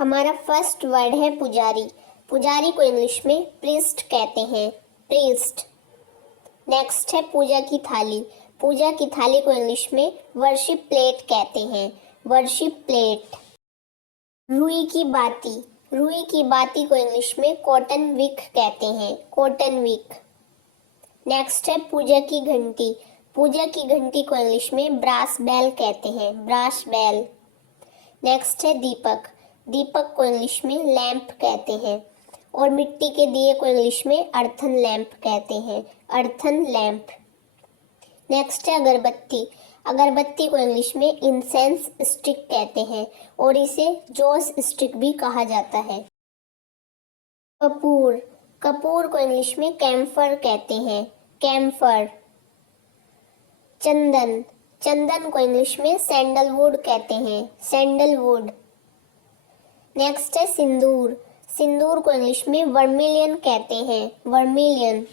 हमारा first word है पुजारी। पुजारी को इंग्लिश में प्रीस्ट कहते हैं, प्रीस्ट। नेक्स्ट है पूजा की थाली। पूजा की थाली को इंग्लिश में वर्शिप प्लेट कहते हैं, वर्शिप प्लेट। रुई की बाती। रुई की बाती को इंग्लिश में कॉटन विक कहते हैं, कॉटन विक। नेक्स्ट है पूजा की घंटी। पूजा की घंटी को इंग्लिश में ब्रास बेल कहते हैं, ब्रास बेल। नेक्स्ट है दीपक। दीपक को इंग्लिश में लैंप कहते हैं और मिट्टी के दिए को इंग्लिश में अर्थन लैंप कहते हैं, अर्थन लैंप। नेक्स्ट है अगरबत्ती। अगरबत्ती को इंग्लिश में इंसेंस स्टिक कहते हैं और इसे जोस स्टिक भी कहा जाता है। कपूर। कपूर को इंग्लिश में कैम्फर कहते हैं, कैम्फर। चंदन। चंदन को इंग्लिश में सैंडलवुड कहते हैं, सैंडलवुड। नेक्स्ट है सिंदूर। सिंदूर को इंग्लिश में वर्मिलियन कहते हैं, वर्मिलियन।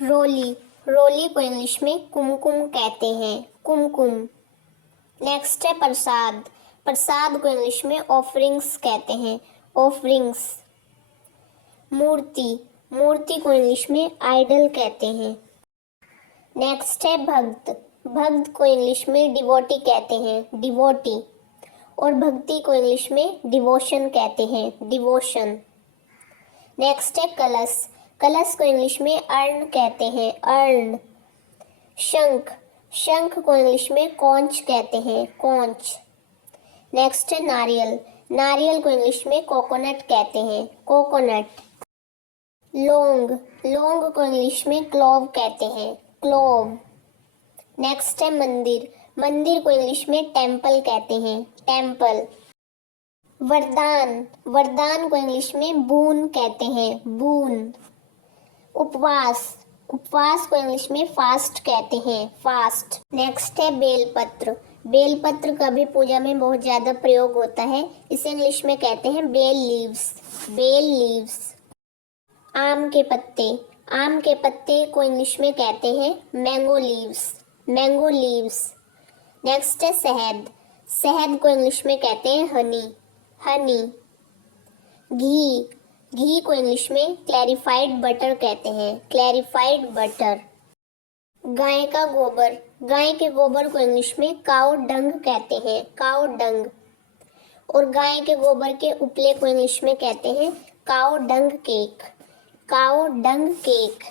रोली। रोली को इंग्लिश में कुमकुम कहते हैं, कुमकुम। नेक्स्ट है प्रसाद। प्रसाद को इंग्लिश में ऑफरिंग्स कहते हैं, ऑफरिंग्स। मूर्ति। मूर्ति को इंग्लिश में आइडल कहते हैं। नेक्स्ट है भक्त। भक्त को इंग्लिश में डिवोटी कहते हैं, डिवोटी। और भक्ति को इंग्लिश में डिवोशन कहते हैं, डिवोशन। नेक्स्ट है कलश। कलश को इंग्लिश में अर्न कहते हैं, अर्न। शंख। शंख को इंग्लिश में कॉन्च कहते हैं, कॉन्च। नेक्स्ट है नारियल। नारियल को इंग्लिश में कोकोनट कहते हैं, कोकोनट। लौंग। लौंग को इंग्लिश में क्लोव कहते हैं, क्लोव। नेक्स्ट है मंदिर। मंदिर को इंग्लिश में टेम्पल कहते हैं, टेम्पल। वरदान। वरदान को इंग्लिश में बून कहते हैं, बून। उपवास। उपवास को इंग्लिश में फास्ट कहते हैं, फास्ट। नेक्स्ट है बेलपत्र। बेलपत्र का भी पूजा में बहुत ज़्यादा प्रयोग होता है, इसे इंग्लिश में कहते हैं बेल लीव्स, बेल लीव्स। आम के पत्ते। आम के पत्ते को इंग्लिश में कहते हैं mango leaves, mango leaves. Next है शहद। शहद को इंग्लिश में कहते हैं हनी, हनी। घी। घी को इंग्लिश में क्लैरिफाइड बटर कहते हैं, क्लैरिफाइड बटर। गाय का गोबर। गाय के गोबर को इंग्लिश में काउ डंग कहते हैं, काउ डंग। और गाय के गोबर के उपले को इंग्लिश में कहते हैं cow dung cake, cow dung cake.